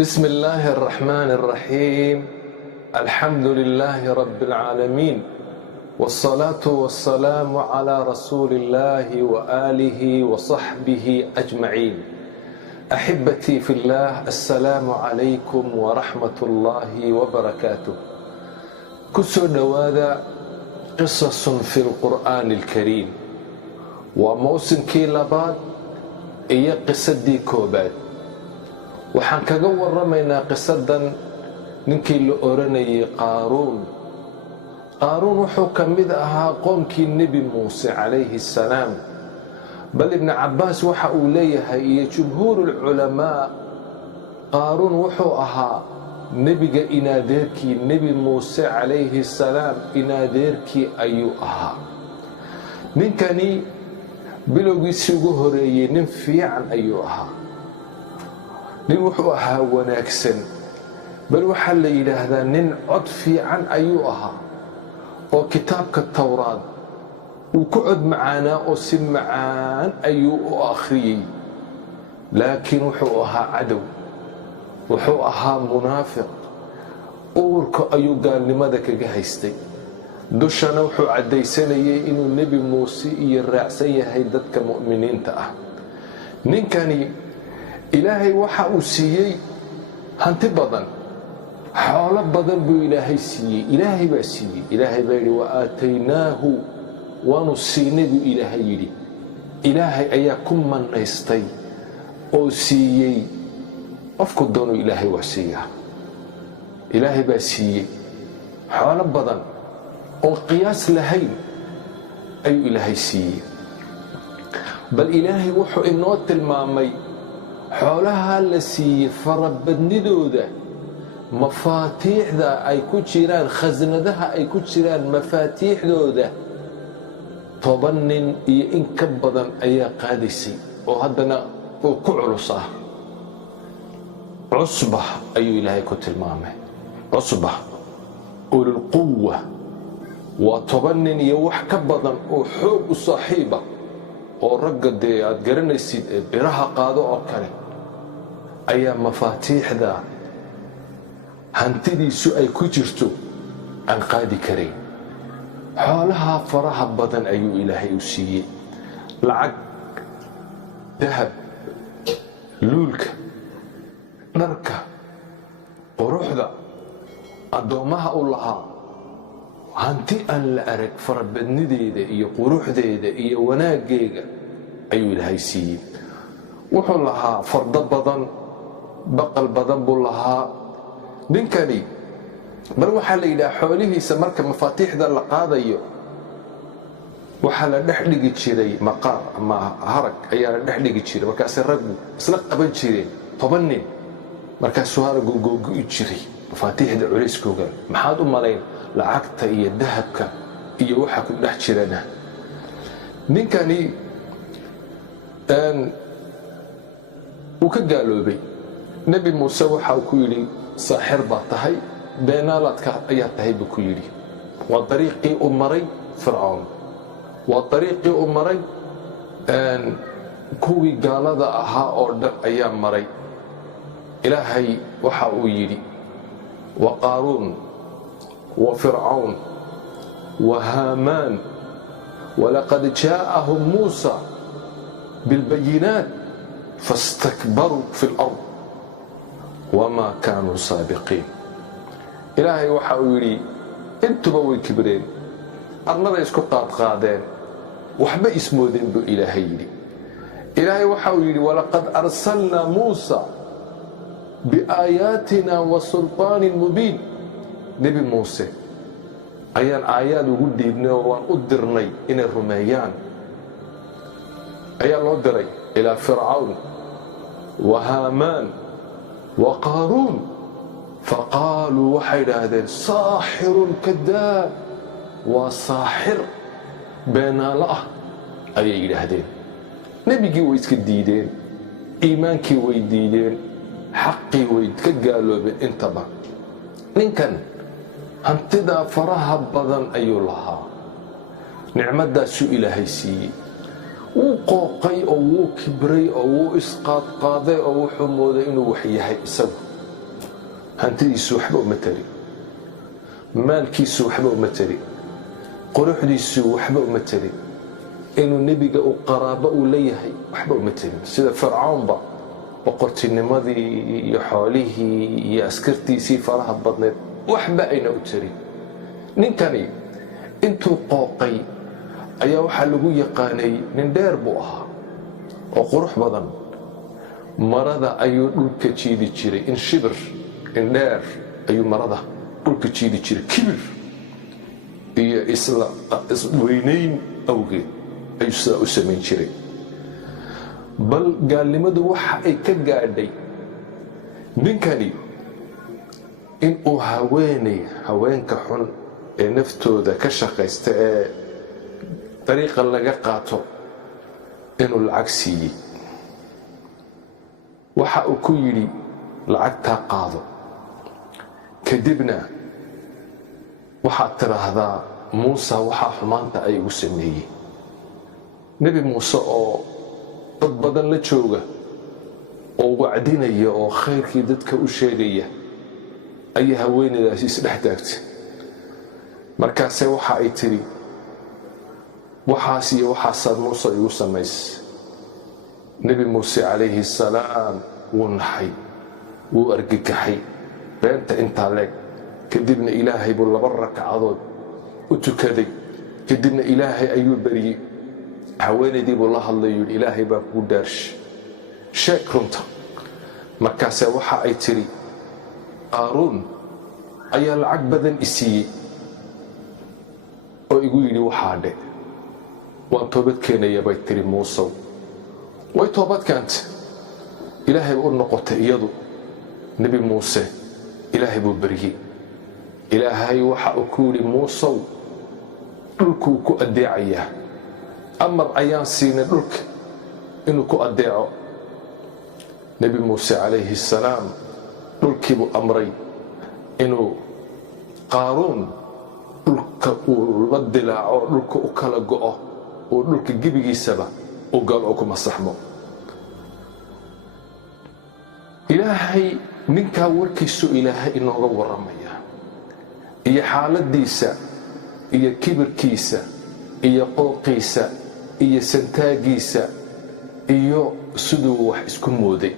بسم الله الرحمن الرحيم. الحمد لله رب العالمين، والصلاة والسلام على رسول الله وآله وصحبه أجمعين. أحبتي في الله، السلام عليكم ورحمة الله وبركاته. كسو دواذا قصص في القرآن الكريم، وموسم كيلابات إيا قصدي كوبات. waxaan kaga waramaynaa qisadan ninkii la oranayay qaaruun wuxuu ka mid ahaa qoomkii nebi muuse calayhi salaam. bal ibn cabbaas waxa uu leeyahay iyo jumhuurul culamaa, qaaruun wuxuu ahaa nebiga inaadeerkii, nebi muuse calayhi salaam inaadeerkii ayuu ahaa. ninkani bilowgiisii ugu horeeyey nin fiican ayuu ahaa, nin wuxuu ahaa wanaagsan, bal waxaa la yidhaahdaa nin cod fiican ayuu ahaa oo kitaabka towraad uu ku cod macaanaa oo si macaan ayuu u akhriyey. laakiin wuxuu ahaa cadow, wuxuu ahaa munaafiq, uurka ayuu gaalnimada kaga haystay, dushana wuxuu caddaysanayay inuu nebi muuse iyo raacsan yahay dadka mu'miniinta ah. ninkani ilaahay waxa uu siiyey hanti badan, xoolo badan buu ilaahay siiyey. ilaahay baa siiyey, ilaahay baa yidhi wa aataynaahu, waanu siinay buu ilaahay yidhi. ilaahay ayaa ku manaystay oo siiyey. qofku doonuu ilaahay waa siiyaa. ilaahay baa siiyey xoolo badan oon qiyaas lahayn ayuu ilaahay siiyey. bal ilaahay wuxuu inoo tilmaamay xoolaha la siiyey farabadnidooda, mafaatiixda ay ku jiraan, khasnadaha ay ku jiraan mafaatiixdooda 10 nin iyo in ka badan ayaa qaadaysay, oo haddana uu ku culus ah. cusba ayuu ilaahay ku tilmaamay. cusba ululquwa waa 10 nin iyo wax ka badan oo xoog u saaxiiba, oo ragga dee aad garanaysid ee biraha qaado oo kale ayaa mafaatiixda hantidiisu ay ku jirto aan qaadi karayn. xoolaha faraha badan ayuu ilaahay u siiyey. lacag, dahab, luulka, dharka, quruxda, addoommaha u lahaa, hanti aan la arag farabadnideeda iyo quruxdeeda iyo wanaaggeega ayuu ilaahay siiyey. wuxuu lahaa fardo badan, baqal badan buu lahaa. ninkani bal waxaa la yidhaha xoolihiisa marka mafaatiixda la qaadayo waxaa la dhex dhigi jiray maqaar ama harag ayaa la dhex dhigi jiray. markaasay raggu isla qaban jireen 10 nin, markaasuu haragu googo'i jiray mafaatiixda culayskooga. maxaad u malayn lacagta iyo dahabka iyo waxa ku dhex jirana. ninkani wuu ka gaaloobay. nebi muuse waxa uu ku yidhi saaxir baa tahay, beenaalaadka ayaa tahay buu ku yidhi. waa dariiqii u maray fircoon, waa dariiqii u maray kuwii gaalada ahaa oo dhan ayaa maray. ilaahay waxa uu yidhi wa qaaruun wa fircawn wa haamaan walaqad jaa'ahum muusa bilbayinaat fastakbaruu fi lard wamaa kaanuu saabiqiin. ilaahay waxa uu yidhi intuba way kibreen, arladay isku qaadqaadeen, waxba ismoodeen buu ilaahay yidhi. ilaahay waxa uu yidhi walaqad arsalnaa muusa biaayaatina wa sulطaanin mubiin. nebi muuse ayaan aayaad ugu dhiibnay oo waan u dirnay inay rumeeyaan. ayaa loo diray ilaa fircawn wa haamaan wa qaaruun, faqaaluu waxay idhaahdeen saaxirun kadaab, waa saaxir beenaalo ah ayay yidhaahdeen. nebigii way iska diideen, iimaankii way diideen, xaqii way ka gaaloobeen intaba. ninkan hantidaa faraha badan ayuu lahaa, nicmadaasuu ilaahay siiyey. wuu qooqay oo wuu kibray oo wuu isqaadqaaday oo wuxuu mooday inuu wax yahay isagu. hantidiisu waxba uma tari, maalkiisu waxba uma tari, quruxdiisu waxba uma tari, inuu nebiga uu qaraabo uu leeyahay waxba uma tarin. sida fircawnba boqortinimadii iyo xoolihii iyo askartiisii faraha badneed waxba ayna u tarin. ninkani intuu qooqay ayaa waxaa lagu yaqaanay nin dheer buu ahaa oo qurux badan. marada ayuu dhulka jiidi jiray, in shibir in dheer ayuu marada dhulka jiidi jiray. kibir iyo isweynayn awgeed ayuu sidaa u samayn jiray. bal gaalnimadu waxa ay ka gaadhay ninkani inuu haweenka xun ee naftooda ka shaqaysta ee dariiqa laga qaato inuu lacag siiyey. waxa uu ku yidhi lacagtaa qaado, kadibna waxaad tidhaahdaa muuse waxaa xumaanta ay igu sameeyey. nebi muuse oo dad badan la jooga oo wacdinaya oo khayrkii dadka u sheegaya ayaa haweenaydaasi isdhex taagtay. markaase waxa ay tidhi waxaas iyo waxaasaad muuse igu samaysay. nebi muuse calayhi salaam wuu naxay, wuu argagaxay beenta intaa leeg. kadibna ilaahay buu 2 ragcadood u tukaday. kadibna ilaahay ayuu baryey. haweenaydii buu la hadlay yidhi ilaahay baa kugu dhaarshay, sheeg runta. markaase waxa ay tidhi qaaruun ayaa lacag badan i siiyey oo igu yidhi waxaa dhe waan toobad keenaya bay tidhi muusow. way toobad keentay, ilaahay u noqotay iyadu. nebi muuse ilaahay buu baryey. ilaahay waxa uu ku yidhi muusow dhulkuu ku addeecayaa, amar ayaan siinay dhulka inuu ku addeeco. nebi muuse calayhi salaam dhulkii buu amray inuu qaaruun dhulka uu la dilaaco, dhulka u kala go'o, oo dhulka gebigiisaba u galo oo ku masaxmo. ilaahay ninkaa warkiisu ilaahay inooga warramaya, iyo xaaladiisa iyo kibirkiisa iyo qooqiisa iyo santaagiisa iyo siduu wax isku mooday.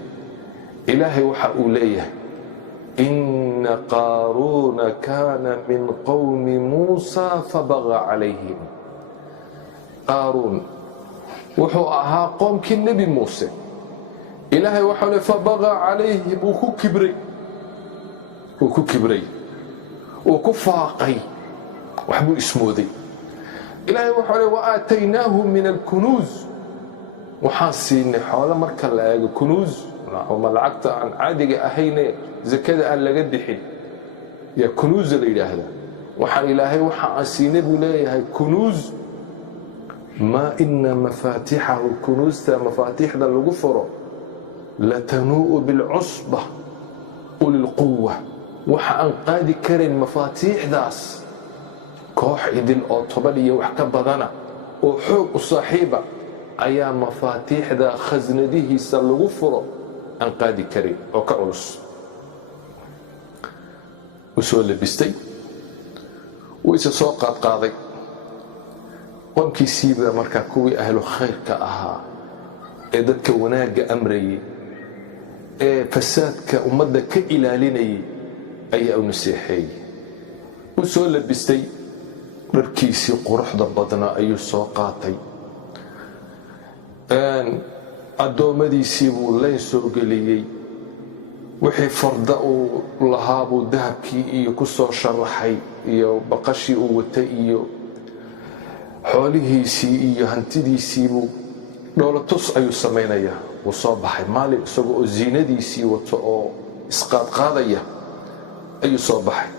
ilaahay waxa uu leeyahay inna qaaruuna kaana min qowmi muusa fabagaa calayhim. qaaruun wuxuu ahaa qoomkii nebi muuse. ilaahay waxau le fabagaa calayhim, uu ku kibray, uu ku faaqay, waxbuu ismooday. ilaahay waxau le waaataynaahu min alkunuuz, waxaan siinay xoolo marka la eego kunuuz, ama lacagta aan caadiga ahayne zakada aan laga bixin yaa kunuuza la yidhaahdaa. waxaa ilaahay waxa aan siinay buu leeyahay kunuuz, maa ina mafaatixahu, kunuuzta mafaatiixda lagu furo, latanuu'u bilcusba ulilquwa, waxa aan qaadi karayn mafaatiixdaas koox idil oo 10 iyo wax ka badana oo xoog u saaxiiba ayaa mafaatiixda khasnadihiisa lagu furo aan qaadi karin oo ka culus. u soo labistay, wuu isa soo qaadqaaday. qoomkiisiiba markaa kuwii ahlu khayrka ahaa ee dadka wanaagga amrayay ee fasaadka ummadda ka ilaalinayay ayaa u naseexeeyey. u soo labistay, dharkiisii quruxda badnaa ayuu soo qaatay. addoommadiisii buu layn soo geliyey. wixii farda uu lahaa buu dahabkii iyo ku soo sharaxay, iyo baqashii uu watay iyo xoolihiisii iyo hantidiisiibuu dhoolatus ayuu samaynayaa. wuu soo baxay maalin isagoo oo ziinadiisii wato oo isqaadqaadaya ayuu soo baxay,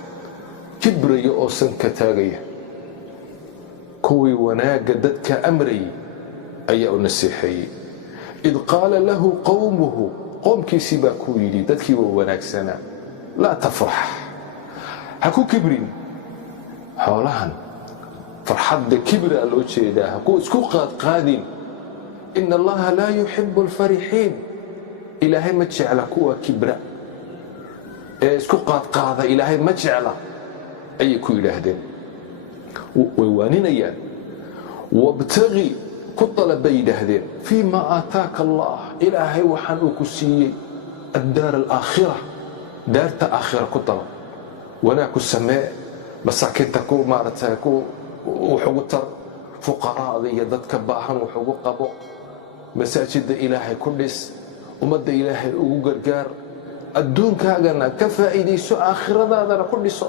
kibraya oo sanka taagaya. kuwii wanaagga dadka amrayay ayaa u naseexeeyey. id qaala lahu qowmuhu, qoomkiisii baa kuu yidhi, dadkii waa wanaagsanaa, laa tafrax, ha ku kibrin. xoolahan farxadda kibraa loo jeedaa, ha ku isku qaadqaadin. ina allaha laa yuxibu alfarixiin, ilaahay ma jecla kuwa kibra isku qaadqaada ilaahay ma jecla ayay ku yidhaahdeen. way waaninayaan. wabtagi ku dalab bay yidhaahdeen fii ma aataaka allah, ilaahay waxaan uu ku siiyey addaar alaakhira, daarta aakhira ku dalab. wanaag ku samee, masaakiinta ku maaragtay wax ugu tar, fuqaraada iyo dadka baahan wax ugu qabo, masaajidda ilaahay ku dhis, ummadda ilaahay ugu gargaar, adduunkaagana ka faa'iidayso, aakhiradaadana ku dhiso.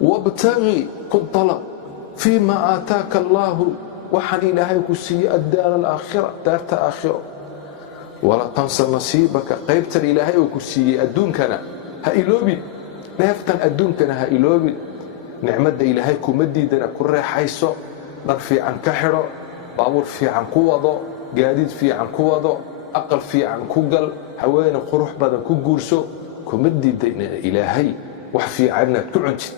wabtagi ku dalab fii ma aataaka allaahu, waxaan ilaahay ku siiyey addaar alaakhira, daarta aakhiro. wala tansa nasiibaka, qaybtan ilaahay uu ku siiyey adduunkana ha iloobin, dheeftan adduunkana ha iloobin. nicmadda ilaahay kuma diidana ku reexayso, dhar fiican ka xidho, baabuur fiican ku wado, gaadiid fiican ku wado, aqal fiican ku gal, haweene qurux badan ku guurso. kuma diidana ilaahay wax fiican inaad ku cuntid,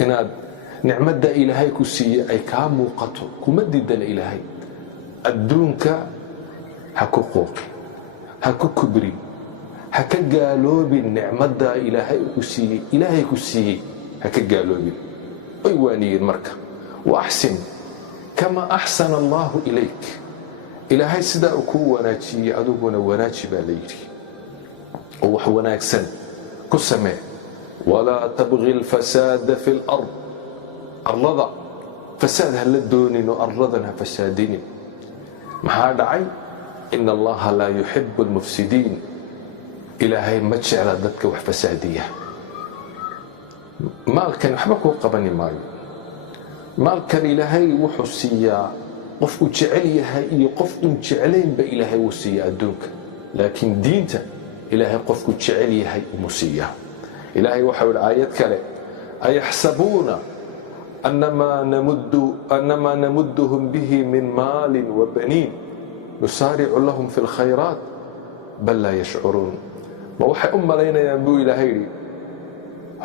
inaad nicmadda ilaahay ku siiyey ay kaa muuqato. kuma diidana ilaahay. adduunka ha ku qooqin, ha ku kubrin, ha ka gaaloobin nicmadda ilaahay ku siiyey. ilaahay ku siiyey ha ka gaaloobin. way waaniyeen marka. waaxsin kama axsana allaahu ilayk, ilaahay sidaa uu kuu wanaajiyey adiguna wanaaji baa la yidhi, oo wax wanaagsan ku samee. walaa tabgi alfasaada fi lard, arlada fasaad ha la doonin oo arladan ha fasaadinin. maxaa dhacay? ina allaha laa yuxibu almufsidiin, ilaahay ma jecla dadka wax fasaadiya. maalkan waxba kuu qabani maayo. maalkan ilaahay wuxuu siiyaa qof uu jecel yahay iyo qof uun jeclaynba ilaahay wuu siiyaa adduunka. laakiin diinta ilaahay qofku jecel yahay umuu siiyaa. ilaahay waxau yidhi aayad kale, ayaxsabuuna annamaa namudduhum bihi min maalin wa baniin nusaaricu lahum fi lkhayraat bal laa yashcuruun. ma waxay u malaynayaan buu ilaahay yidhi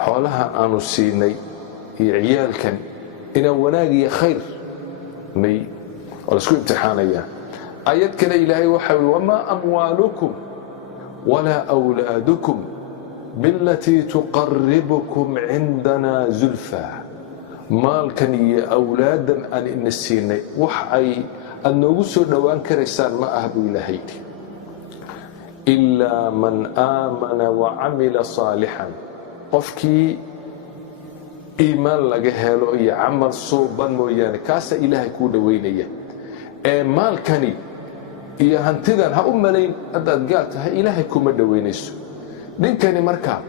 xoolaha aanu siinay iyo ciyaalkan inaan wanaag iyo khayr may, oo laisku imtixaanayaa. aayad kale ilaahay waxau yidhi wamaa amwaalukum walaa awlaadukum bilatii tuqaribukum cindanaa zulfaa, maalkan iyo awlaadan aan ina siinay wax aad noogu soo dhowaan karaysaan ma ah buu ilaahay yidhi. ilaa man aamana wacamila saalixan, qofkii iimaan laga helo iyo camal suuban mooyaane, kaasaa ilaahay kuu dhowaynaya. ee maalkani iyo hantidan ha u malayn haddaad gaal tahay ilaahay kuma dhowaynayso. ninkani markaa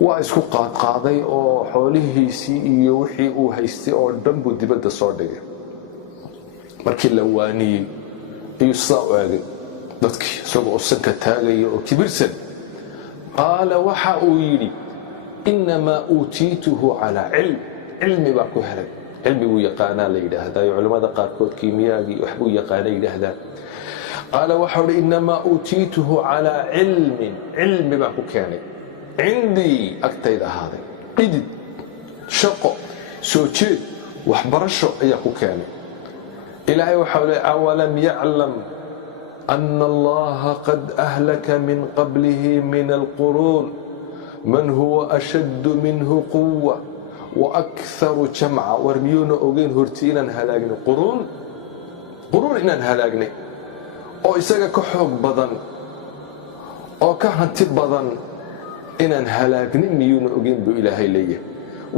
waa isku qaadqaaday oo xoolihiisii iyo wixii uu haystay oo dhan buu dibadda soo dhigay. markii la waaniyey ayuu sidaa u eegay dadkii, isagoo oo sanka taagaya oo kibirsan. qaala waxa uu yidhi innamaa uutiituhu calaa cilm, cilmi baa ku helay. cilmiguu yaqaanaa la yidhaahdaa, iyo culimmada qaarkood kiimiyaagii waxbuu yaqaana yidhaahdaan. qaala waxau hi innamaa uutiituhu calaa cilmin, cilmi baan ku keenay, cindii agtayda ahaaday. dhidid, shaqo, soo jeed, waxbarasho ayaa ku keenay. ilaahay waxau leey awalam yaclam ana allaha qad ahlaka min qablihi min alquruun man huwa ashaddu minhu quwa waakharu jamca. war miyuuna ogeyn horti inaan halaagnay quruun inaan halaagnay oo isaga ka xoog badan oo ka hanti badan inaan halaagnin miyuuna ogeyn buu ilaahay leeyahay.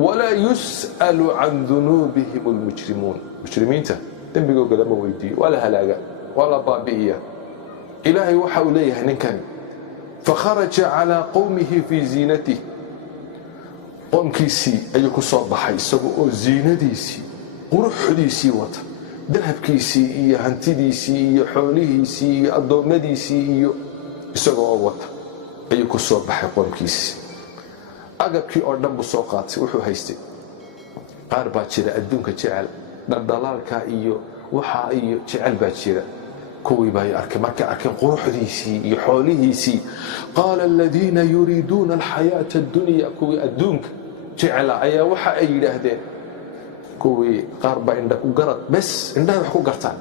walaa yus'alu can dunuubihim almujrimuun, mujrimiinta dembigooga lama weydiiyo, waa la halaaga, waa la baabi'iya. ilaahay waxa uu leeyahay ninkani fakharaja calaa qowmihi fii ziinatih, qoomkiisii ayuu ku soo baxay isagoo oo ziinadiisii quruxdiisii wata, dahabkiisii iyo hantidiisii iyo xoolihiisii iyo addoommadiisii iyo isagoo oo wata ayuu ku soo baxay qoomkiisii. agabkii oo dhan buu soo qaatay, wuxuu haystay. qaar baa jira adduunka jecel, dhaldhalaalka iyo waxaa iyo jecel baa jira. kuwii baa arkay, markay arkeen quruxdiisii iyo xoolihiisii. qaala aladiina yuriiduuna alxayaata addunya, kuwii adduunka jecla ayaa waxa ay yidhaahdeen, kuwii qaar baa indha ku garad bes, indhahay wax ku gartaan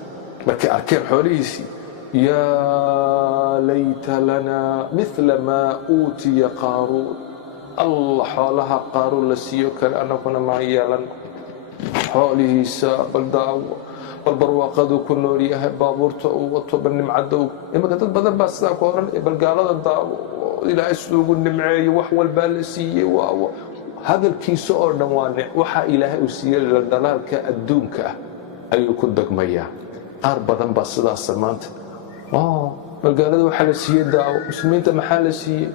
markay arkeen xoolihiisii yaa layta lanaa mila maa uutiya qaaruun. allah xoolaha qaaruun la siiyo kale annaguna maan yeelan. xoolihiisa bal daawo, bal barwaaqaduu ku nool yahay, baabuurta uu wato, bal nimcadda imanka dad badan baa sidaa ku oran, bal gaalada daawo, ilaahay siduu ugu nimceeyo, wax walbaa la siiyey. hadalkiisa oo dhan waa waxaa ilaahay uu siiyey dhalaalka adduunka ah ayuu ku dagmayaa. qaar badan baa sidaasa maanta. magaalada waxaa la siiyey daawo, muslimiinta maxaa la siiyey?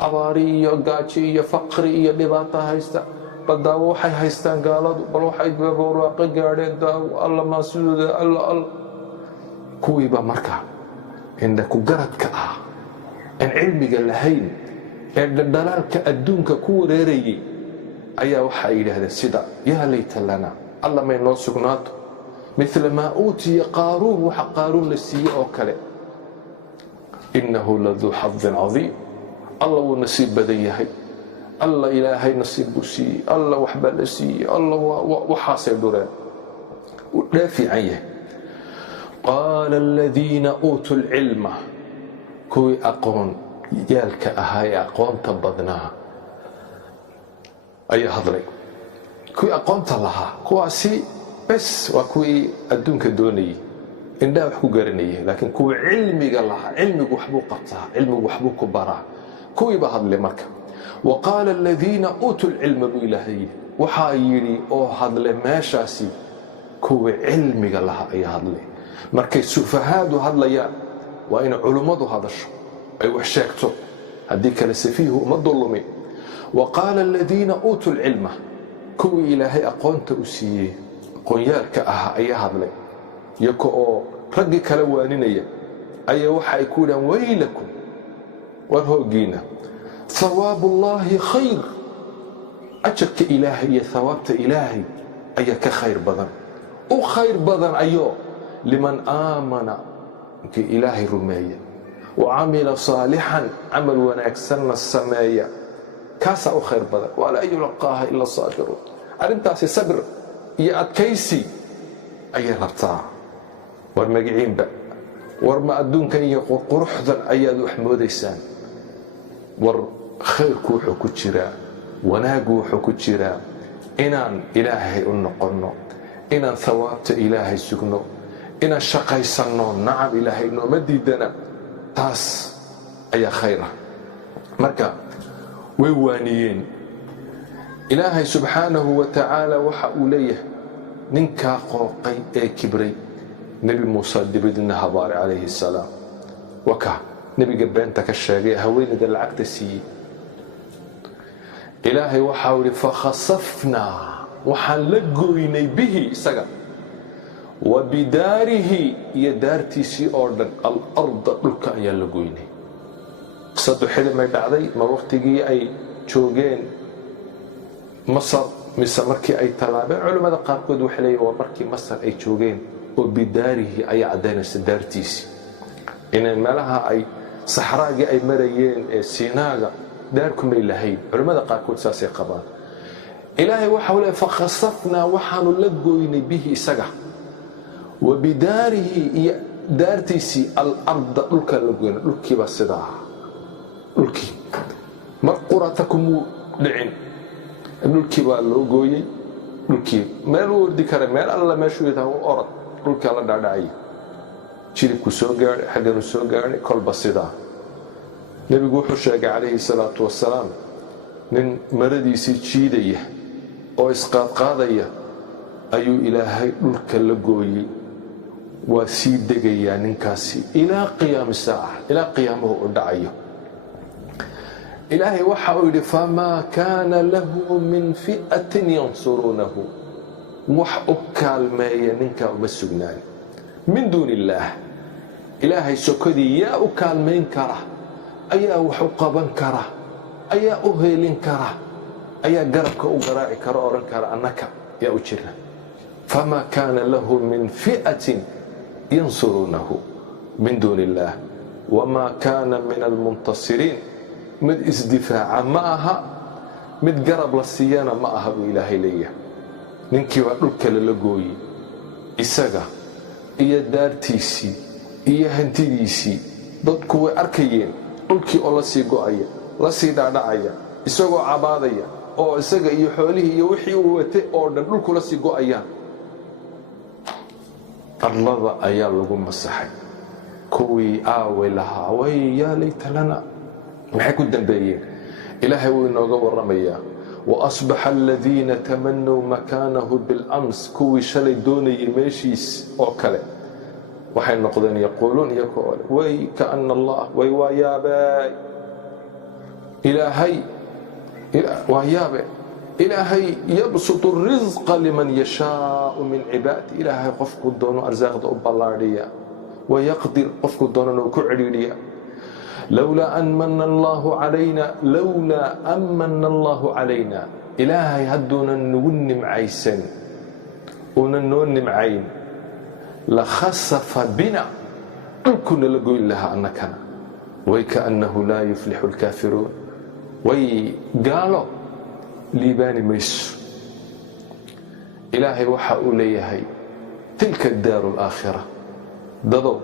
abaari iyo gaajo iyo faqri iyo dhibaata haysta. bal daawo waxay haystaan gaaladu, bal waxay barwaaqo gaadheen, daawo alla maasudooda, alla kuwiibaa markaa indha ku garadka ah, aan cilmiga lahayn, ee dhalaalka adduunka ku wareerayay ayaa waxay yidhaahdeen sida yaa layta lana, alla may noo sugnaato mila maa uutiya qaaruun, waxa qaaruun la siiye oo kale. innahu laduu xadin cadiim, alla wuu nasiib badan yahay, alla ilaahay nasiib buu siiyey, alla waxbaa la siiyey, alla waxaasay dhureen, wuu dhaa fiican yahay. qaala aladiina uutuu lcilma, kuwii aqoon yaalka ahaa ee aqoonta badnaa ayaa hadlay. kuwii aqoonta lahaa, kuwaasi bes waa kuwii adduunka doonayey, indhaha wax ku garanayay. laakiin kuwii cilmiga lahaa, cilmigu waxbuu qabtaa, cilmigu waxbuu ku baraa, kuwiibaa hadlay marka. wa qaala aladiina uutuu lcilma buu ilaahay yidhi, waxaa yidhi oo hadlay meeshaasi kuwii cilmiga lahaa ayaa hadlay. markay sufahaadu hadlayaan waa inay culummadu hadasho, ay wax sheegto, haddii kale safiihu uma dullumin. wa qaala aladiina uutuu lcilma, kuwii ilaahay aqoonta u siiyey, aqoonyaalka ahaa ayaa hadlay. iyaka oo raggii kala waaninaya ayaa waxa ay ku yidhahaan waylakum, war hooggiina, hawaabu ullaahi khayr, ajarka ilaahay iyo hawaabta ilaahay ayaa ka khayr badan, u khayr badan ayoo liman aamana, inkii ilaahay rumeeya, wa camila saalixan, camal wanaagsanna sameeya, kaasaa u khayr badan. walaa yulaqaaha ila saabiruun. arrintaasi sabir iyo adkaysi ayay rabtaa. war magiciinba, war ma adduunkan iyo quruxdan ayaad wax moodaysaan? war khayrku wuxuu ku jiraa, wanaaggu wuxuu ku jiraa inaan ilaahay u noqonno, inaan hawaabta ilaahay sugno, inaan shaqaysanno. nacam, ilaahay nooma diidana, taas ayaa khayr ah. marka way waaniyeen. ilaahay subxaanahu wa tacaala waxa uu leeyahay ninkaa qooqay ee kibray, nebi muuse dibadina habaare calayhi salaam, waka nebiga beenta ka sheegay, haweenayda lacagta siiyey. ilaahay waxaa yidhi fakhasafnaa, waxaan la gooynay bihi isaga, wa bidaarihi, iyo daartiisii oo dhan, alarda, dhulka ayaan la gooynay. qisadu xidimay dhacday, ma waqtigii ay joogeen masar mise markii ay tallaabeen? culimmada qaarkood waxay leeyihin waa markii masar ay joogeen, oo bidaarihi ayaa caddaynaysa daartiisii. inay meelaha ay saxraagii ay marayeen ee siinaaga daarkumay lahayn. culimmada qaarkood saasay qabaan. ilaahay waxau leeyahay fakhasafnaa, waxaanu la gooynay bihi isaga, wa bidaarihi, iyo daartiisii, alarda, dhulkaan la goynay. dhulkiibaa sidaa, dhulkii mar qurata kumuu dhicin, dhulkii baa loo gooyey. dhulkii meel u ordi kara, meel alla meeshuu yidhaha u orod, dhulkaa la dhaadhacay. jilibku soo gaadhay, xagganu soo gaadhay, kolba sidaa. nebigu wuxuu sheegay calayhi salaatu wasalaam, nin maradiisii jiidaya oo isqaadqaadaya ayuu ilaahay dhulka la gooyey. waa sii degayaa ninkaasi ilaa qiyaami saaca, ilaa qiyaamuhu u dhacayo. ilaahay waxa uu yidhi famaa kaana lahu min fi'atin yansuruunahu, wax u kaalmeeya ninkaa uma sugnaan. min duuni illaah, ilaahay sokodii yaa u kaalmayn kara, ayaa wax u qaban kara, ayaa u heelin kara, ayaa garabka u garaaci kara, odhan kara annaka yaa u jira. famaa kaana lahu min fi'atin yansuruunahu min duuni illaah wamaa kaana min almuntasiriin, mid isdifaaca ma aha, mid garab la siiyana ma aha buu ilaahay leeyahay. ninkii waa dhulka lala gooyey, isaga iyo daartiisii iyo hantidiisii dadku way arkayeen dhulkii oo la sii go'aya la sii dhaadhacaya isagoo cabaadaya oo isaga iyo xoolihii iyo wixii uu watay oo dhan dhulku la sii go'ayaan. arlada ayaa lagu masaxay. kuwii aaway lahaa way yaa layta lana maxay ku dambeeyeen? ilaahay wuu inooga warramayaa وأصبح الذين تمنوا مكانه بالأمس كوي شلي دوني ماشيس أوكله وحين نقدن يقولون يقول وي كأن الله وي ويابي ويابي إلهي يبسط الرزق لمن يشاء من عباد إلهي قفك الدون أرزاق أب الله عليا ويقدر قفك الدون وكعليا لولا أن من الله علينا إلهي هدونا نونم عيسن وننونم عين لخسف بنا كنا لقول لها أنكنا ويكأنه لا يفلح الكافرون ويقالوا ليباني ميس إلهي وحا أوليهي تلك الدار الآخرة دضو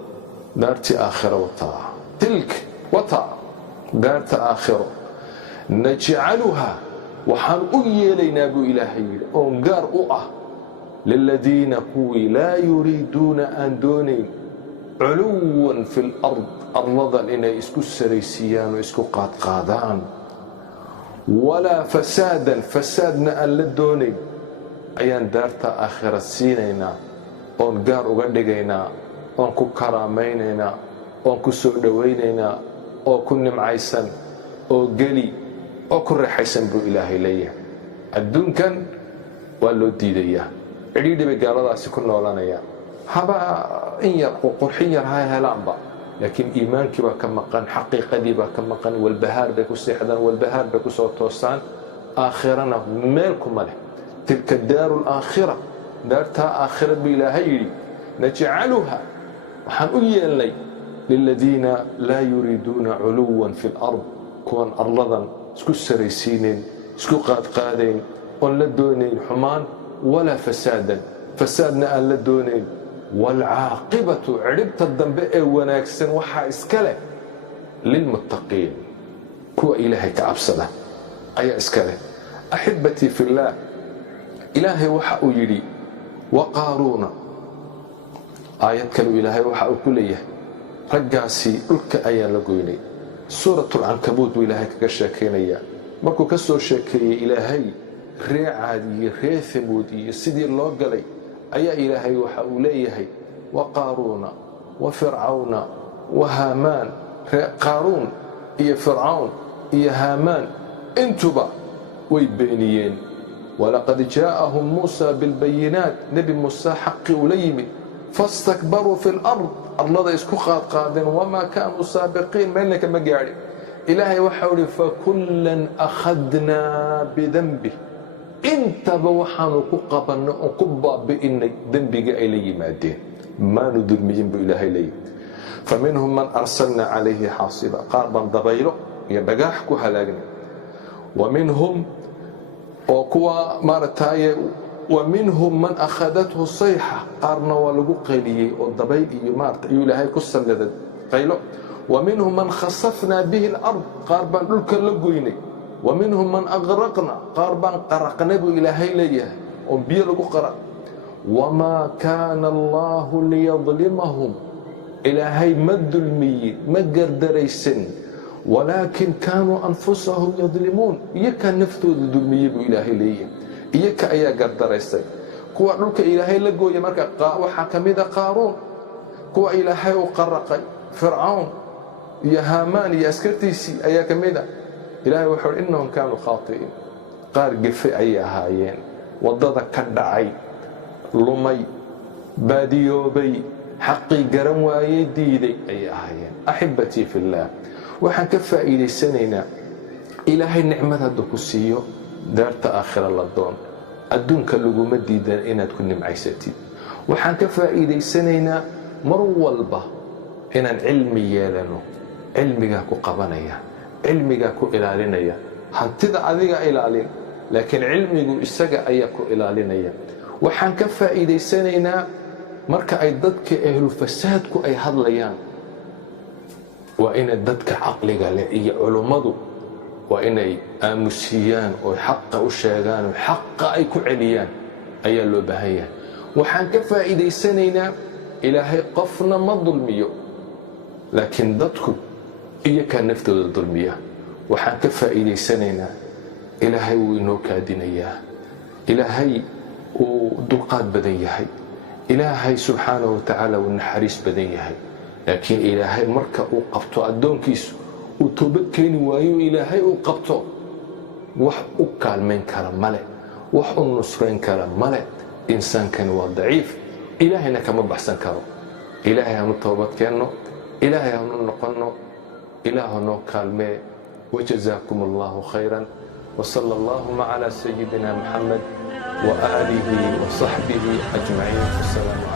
دارتي آخرة وطاعة تلك وطاعة دارت آخرة نجعلها وحان أيلينا بو إلهي أنقار للذين قوي لا يريدون أن دونين علوا في الأرض أرضا إنا إسكو السريسيان وإسكو قادان ولا فسادنا أن لدونين أيان دارت آخرة سينينا أنقار أغدقينا أنكو كرامينينا أنكو سودوينينا أو كن معيسن أو قلي أو كن رحيسن بو إلهي ليه الدون كان والو ديدية عديد بقالة سيكون نولانيا هبا إن يرقو قرحين يرهاي هلانبا لكن إيمانك باكا مقان حقيقة دي باكا مقان والبهار بكو سيحدان والبهار بكو سوتوستان آخرنا مالكم ماله تلك الدار الآخرة دارتها آخرة بإلهي نجعلها وحنقيا لي للذين لا يريدون علوا في الأرض كون أرضا اسكو السريسينين اسكو قادين أن لدونين حمان ولا فسادنا أن لدونين والعاقبة عربت الضنباء وناكسن وحا إسكاله للمتقين كو إلهي كعبسنا أي إسكاله أحبتي في الله إلهي وحا يري وقارون آيات كانوا إلهي وحا كليه رجعسي ألك أيان لقيني سورة العنكبوت وإلهي كشاكينيا مركو كسو شاكي إلهي ري عادي ري ثمودي سيدي الله قلي أي إلهي وحاوليه وقارون وفرعون وهامان قارون إيا فرعون إيا هامان انتبا ويبينيين ولقد جاءهم موسى بالبينات نبي موسى حقي وليمي فاستكبروا في الأرض الله يسكو قادين وما كانوا سابقين ما إنك مقاري إلهي وحولي فكلا أخذنا بذنبه انت بوحانو قبنا قبا بإن ذنبك إلي مادين ما ندلمين بإلهي لي فمنهم من أرسلنا عليه حاصبا قاربا ضبيله يبقاحكو هلاقنا ومنهم وكوا مارتاي ومنهم من أخذته الصيحة قارنا ولقو قيليه والضبيل مارت إلهي كسر لذا قيله ومنهم من خصفنا به الأرض قاربا لك لقويني ومنهم من أغرقنا قاربا قرقنا به إلهي ليه ومبيا لقو قرق وما كان الله ليظلمهم إلهي مد الميت مقر دريسن ولكن كانوا أنفسهم يظلمون إياك نفتو ذلمي بإلهي ليه إياك أيا قردريسن كوا نلك إلهي لقو يمرك وحاكمي قارون كوا إلهي وقرقي فرعون يا هامان يا اسكرتيسي أيا كميدا إلهي وحول إنهم كانوا خاطئين قال قفي أيا هايين وضد كدعي لمي باديوبي حقي قرم ويديدي أيا هايين أحبتي في الله waxaan ka faa'iideysanaynaa ilaahay nicmada ku siiyo daarta aakhira la doon adduunka laguma diidan inaad ku nimcaysatid waxaan ka faa'iideysanaynaa mar walba inaan cilmi yeelano cilmiga ku qabanaya cilmiga ku ilaalinaya hantida adiga ilaalin laakiin cilmigu isaga ayaa ku ilaalinaya waxaan ka faa'iideysanaynaa marka ay dadka ahlu fasaadku ay hadlayaan waa inay dadka caqliga leh iyo culummadu waa inay aamusiyaan oo xaqa u sheegaan oo xaqa ay ku celiyaan ayaa loo baahan yahay. waxaan ka faa'iidaysanaynaa ilaahay qofna ma dulmiyo, laakiin dadku iyakaa naftooda dulmiya. waxaan ka faa'iidaysanaynaa ilaahay wuu inoo kaadinayaa, ilaahay wuu dulqaad badan yahay, ilaahay subxaanahu wa tacaala wuu naxariis badan yahay. laakiin ilaahay marka uu qabto addoonkiisu uu toobad keeni waayo ilaahay uu qabto, wax u kaalmayn kara male, wax u nusrayn kara male. insaankani waa daciif, ilaahayna kama baxsan karo. ilaahay hanu toobad keenno, ilaahay hanu noqonno, ilaahu noo kaalmee. وجزاكم الله خيرا وصلى اللهم على سيدنا محمد وآله وصحبه أجمعين. السلام عليكم.